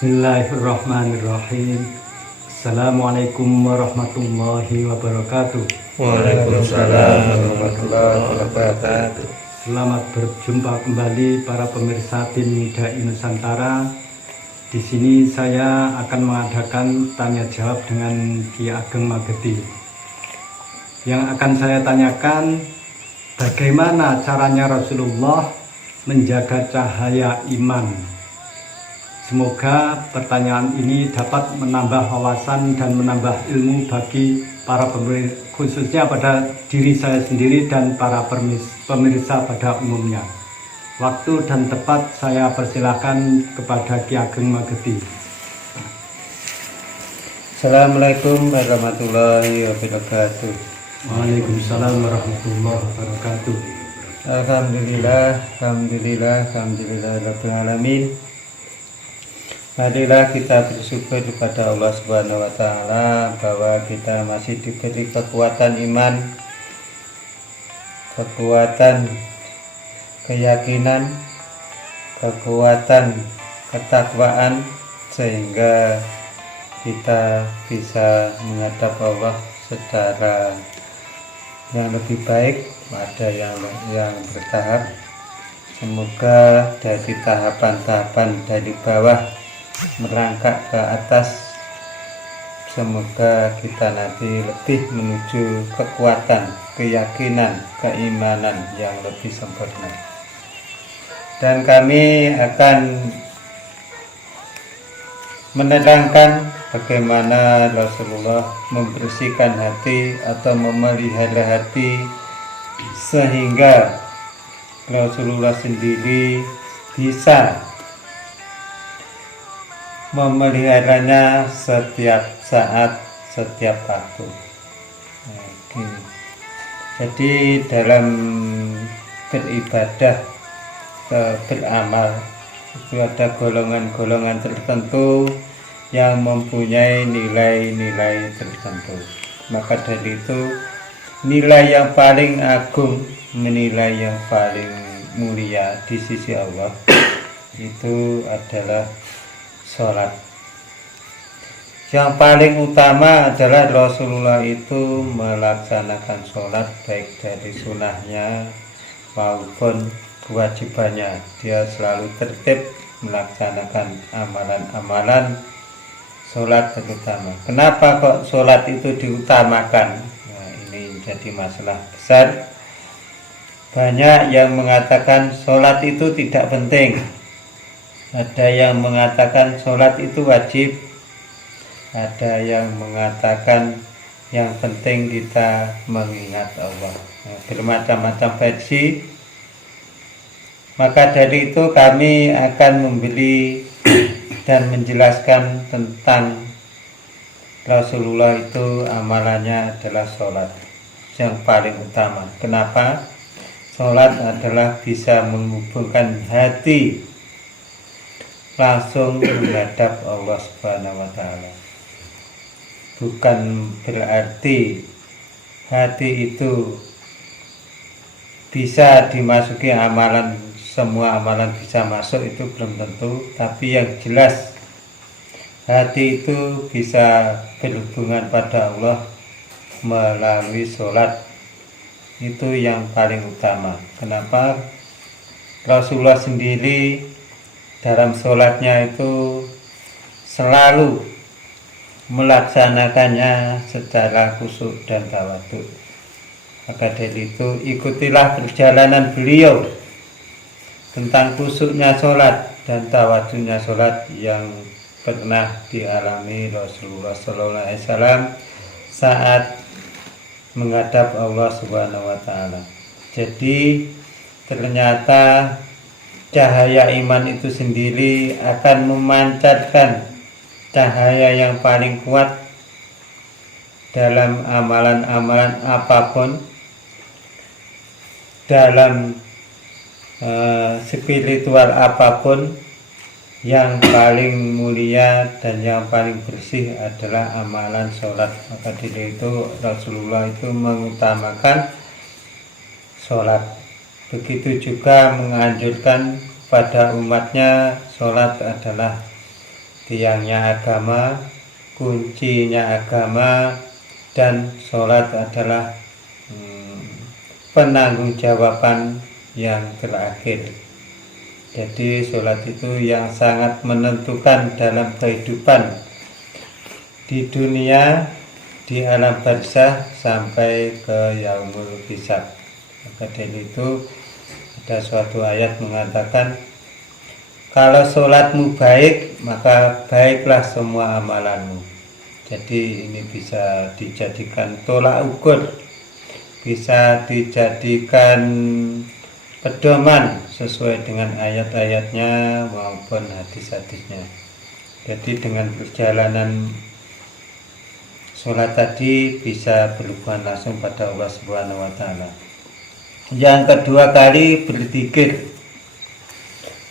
Bismillahirrahmanirrahim. Assalamualaikum warahmatullahi wabarakatuh. Waalaikumsalam warahmatullahi wabarakatuh. Selamat berjumpa kembali para pemirsa tim Dai Nusantara. Di sini saya akan mengadakan tanya jawab dengan Ki Ageng Magedi. Yang akan saya tanyakan, bagaimana caranya Rasulullah menjaga cahaya iman? Semoga pertanyaan ini dapat menambah wawasan dan menambah ilmu bagi para pemirsa, khususnya pada diri saya sendiri dan para pemirsa pada umumnya. Waktu dan tepat saya persilahkan kepada Ki Ageng Magedi. Assalamualaikum warahmatullahi wabarakatuh. Waalaikumsalam warahmatullahi wabarakatuh. Alhamdulillah rabbil alamin. Marilah kita bersyukur kepada Allah Subhanahu wa taala bahwa kita masih diberi kekuatan iman, kekuatan keyakinan, kekuatan ketakwaan, sehingga kita bisa menghadap Allah secara yang lebih baik, ada yang bertahap. Semoga dari tahapan-tahapan dari bawah merangkak ke atas, semoga kita nanti lebih menuju kekuatan, keyakinan, keimanan yang lebih sempurna. Dan kami akan menerangkan bagaimana Rasulullah membersihkan hati atau memelihara hati, sehingga Rasulullah sendiri bisa memeliharanya setiap saat, setiap waktu. Jadi dalam beribadah, beramal, itu ada golongan-golongan tertentu yang mempunyai nilai-nilai tertentu. Maka dari itu, nilai yang paling agung, nilai yang paling mulia di sisi Allah itu adalah sholat. Yang paling utama adalah Rasulullah itu melaksanakan sholat, baik dari sunnahnya maupun kewajibannya. Dia selalu tertib melaksanakan amalan-amalan sholat terutama. Kenapa kok sholat itu diutamakan? Nah, ini jadi masalah besar. Banyak yang mengatakan sholat itu tidak penting. Ada yang mengatakan sholat itu wajib. Ada yang mengatakan yang penting kita mengingat Allah. Nah, bermacam-macam versi. Maka dari itu kami akan membeli dan menjelaskan tentang Rasulullah itu amalannya adalah sholat yang paling utama. Kenapa? Sholat adalah bisa menghubungkan hati langsung menghadap Allah Subhanahu wa taala. Bukan berarti hati itu bisa dimasuki amalan, semua amalan bisa masuk, itu belum tentu. Tapi yang jelas hati itu bisa berhubungan pada Allah melalui sholat. Itu yang paling utama. Kenapa? Rasulullah sendiri dalam sholatnya itu selalu melaksanakannya secara khusyuk dan tawadhu. Maka dari itu ikutilah perjalanan beliau tentang khusyuknya sholat dan tawadhunya sholat yang pernah dialami Rasulullah SAW saat menghadap Allah Subhanahu wa taala. Jadi ternyata cahaya iman itu sendiri akan memancarkan cahaya yang paling kuat dalam amalan-amalan apapun, dalam spiritual apapun. Yang paling mulia dan yang paling bersih adalah amalan sholat. Maka dari itu Rasulullah itu mengutamakan sholat. Begitu juga menganjurkan pada umatnya sholat adalah tiangnya agama, kuncinya agama, dan sholat adalah penanggung-jawaban yang terakhir. Jadi sholat itu yang sangat menentukan dalam kehidupan di dunia, di alam barzah sampai ke yaumul hisab. Maka dari itu ada suatu ayat mengatakan, kalau sholatmu baik, maka baiklah semua amalanmu. Jadi ini bisa dijadikan tolak ukur, bisa dijadikan pedoman sesuai dengan ayat-ayatnya maupun hadis-hadisnya. Jadi dengan perjalanan sholat tadi bisa berhubungan langsung pada Allah Subhanahu wa Ta'ala. Yang kedua kali berzikir.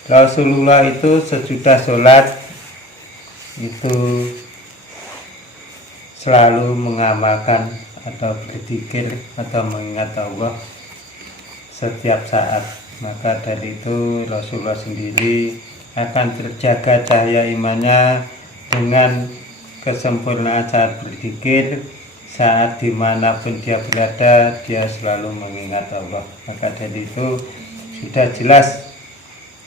Rasulullah itu sesudah sholat itu selalu mengamalkan atau berzikir atau mengingat Allah setiap saat. Maka dari itu Rasulullah sendiri akan terjaga cahaya imannya dengan kesempurnaan saat berzikir. Saat dimanapun dia berada, dia selalu mengingat Allah. Maka dari itu sudah jelas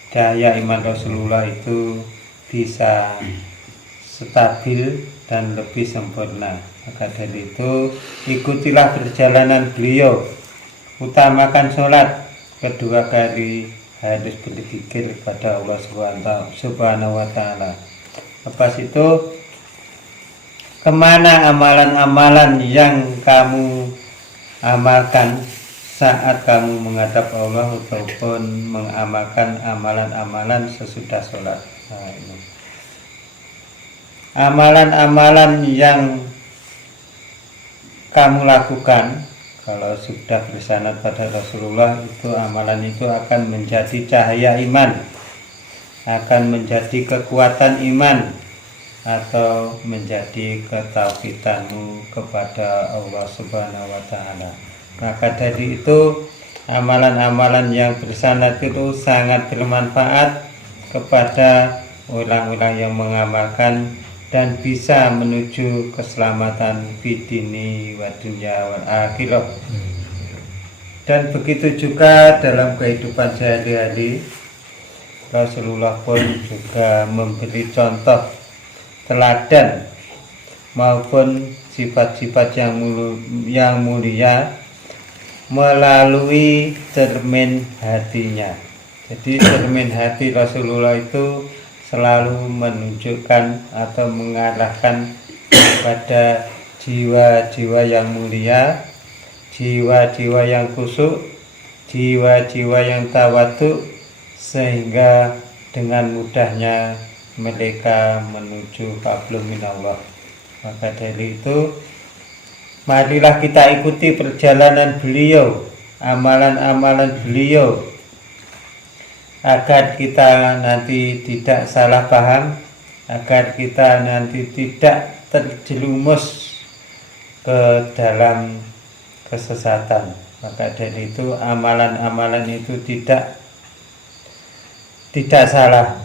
cahaya iman Rasulullah itu bisa stabil dan lebih sempurna. Maka dari itu ikutilah perjalanan beliau, utamakan sholat, kedua kali harus berzikir pada Allah Subhanahu wa Ta'ala. Lepas itu kemana amalan-amalan yang kamu amalkan saat kamu menghadap Allah ataupun mengamalkan amalan-amalan sesudah sholat. Nah, ini amalan-amalan yang kamu lakukan kalau sudah bersanad pada Rasulullah, itu amalan itu akan menjadi cahaya iman, akan menjadi kekuatan iman, atau menjadi ketauhidanmu kepada Allah Subhanahu wa Ta'ala. Maka dari itu amalan-amalan yang bersanad itu sangat bermanfaat kepada orang-orang yang mengamalkan dan bisa menuju keselamatan fidini wa dunya wal akhirah. Dan begitu juga dalam kehidupan sehari-hari, Rasulullah pun juga memberi contoh teladan maupun sifat-sifat yang mulia melalui cermin hatinya. Jadi cermin hati Rasulullah itu selalu menunjukkan atau mengarahkan kepada jiwa-jiwa yang mulia, jiwa-jiwa yang khusyuk, jiwa-jiwa yang tawadhu, sehingga dengan mudahnya mereka menuju qablun minallah. Maka dari itu marilah kita ikuti perjalanan beliau, amalan-amalan beliau, agar kita nanti tidak salah paham, agar kita nanti tidak terjerumus ke dalam kesesatan. Maka dari itu amalan-amalan itu tidak salah,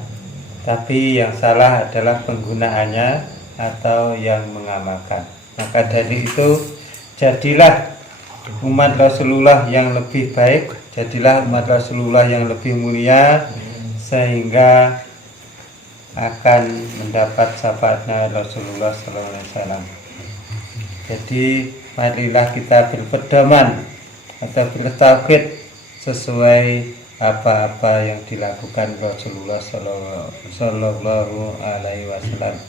tapi yang salah adalah penggunaannya atau yang mengamalkan. Maka dari itu jadilah umat Rasulullah yang lebih baik, jadilah umat Rasulullah yang lebih mulia, sehingga akan mendapat syafaatnya Rasulullah SAW. Jadi marilah kita berpedoman atau bertauhid sesuai apa-apa yang dilakukan Rasulullah Sallallahu Alaihi Wasallam.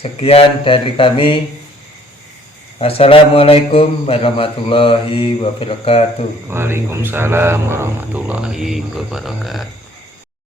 Sekian dari kami. Assalamualaikum warahmatullahi wabarakatuh. Waalaikumsalam warahmatullahi wabarakatuh.